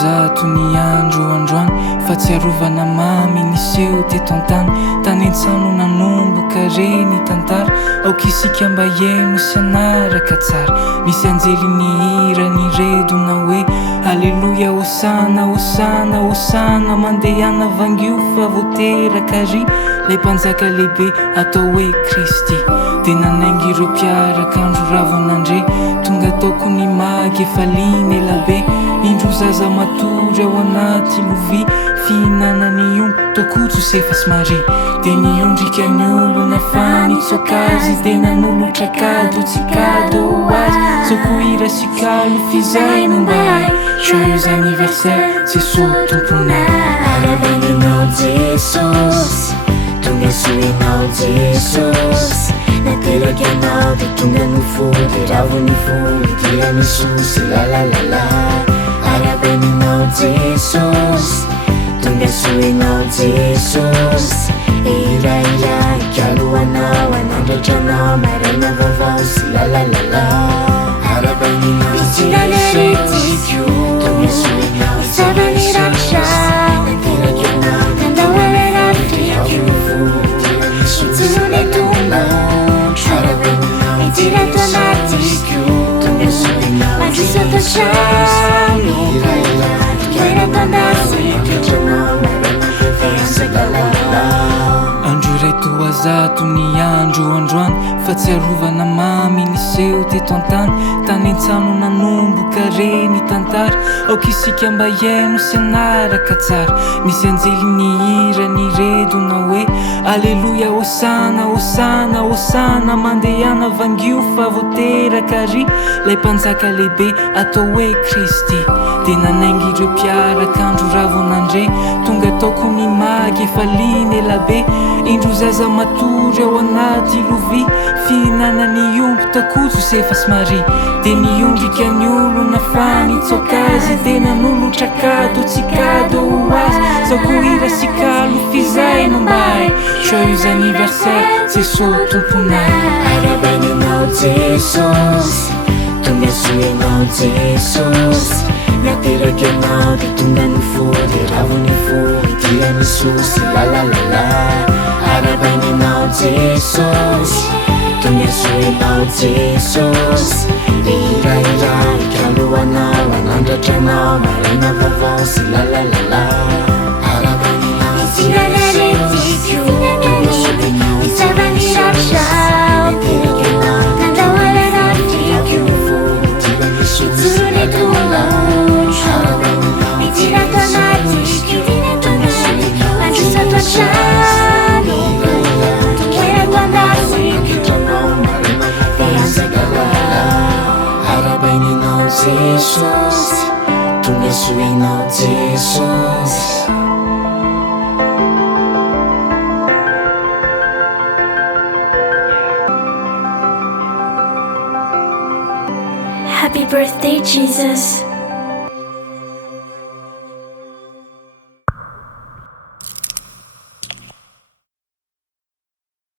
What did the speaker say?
azato ny andro androany fahatsiarovana mamy niseho teto an-tany tany an-tsano nanomboka re ny tantara aoka isika mba eno sy anaraka tsara misy anjely ny hira ny redona hoe alleloia hosana hosana hosana mandehana vangio fa voateraka ry lay mpanjaka lehibe atao hoe Kristy dia nanaingy ireo mpiaraka andro ravanandre tonga taoko ny magy efa lina elabe indro zaza matory ao anaty lovia fihinanany ombo tokotso sefa sy mari dia niondrika ny olo nafanitsoka azy dia nanolotrakado tsikado azy sokohira sikalo fizay nombay joyeux anniversaire Jesosy tomponay Arabaninao Jesosy tonga soinao Jesosy nateraka anao dia tonga nofody ravony fody dia misosy lalalala arabaninao Jesosy tonga soinao Jesosy irairaiky alohanao anandratranao maraina vavao sy lalalala arabaninao Jesosy tonga soinao Jesosy nateraka anao dia tonga nofody ravony fody dia misosy lalalala arabaninao Jesosy tonga soinao Jesosy andro reto azato ny andro androany fahatsiarovana mamy niseho teto an-tany tany an-tsano nanomboka re ny tantara aoka isika mba eno sy anaraka tsara misy anjely ny hira ny redona hoe alleloia hosana hosana hosana mandehana vangio fa voateraka ry lay mpanjaka lehibe atao hoe Kristy dia nanaingy ireo mpiaraka andro ravanandre tonga taoko ny magy efa lina elabe indro zaza matory ao anaty lovia fihinanany ombo takotso sefa sy mari dia niondrika ny olo nafanitsoka azy dia nanolotrakado tsikado azy sakohira sikalo fizay nombay joyeux anniversaire Jesosy tomponay arabaninao Jesosy tonga soinao Jesosy nateraka anao dia tonga nofody ravony fody dia misosy lalalala arabaninao Jesosy tonga soinao Jesosy irairaiky alohanao anandratranao maraina vavao sy lalalala arabaninao Jesosy tonga soinao Jesosy nateraka anao dia tonga nofody ravony fody dia misosy lalalala arabaninao Jesosy tonga soinao Jesosy arabaninao Jesosy tonga soinao Jesosy Happy birthday, Jesus.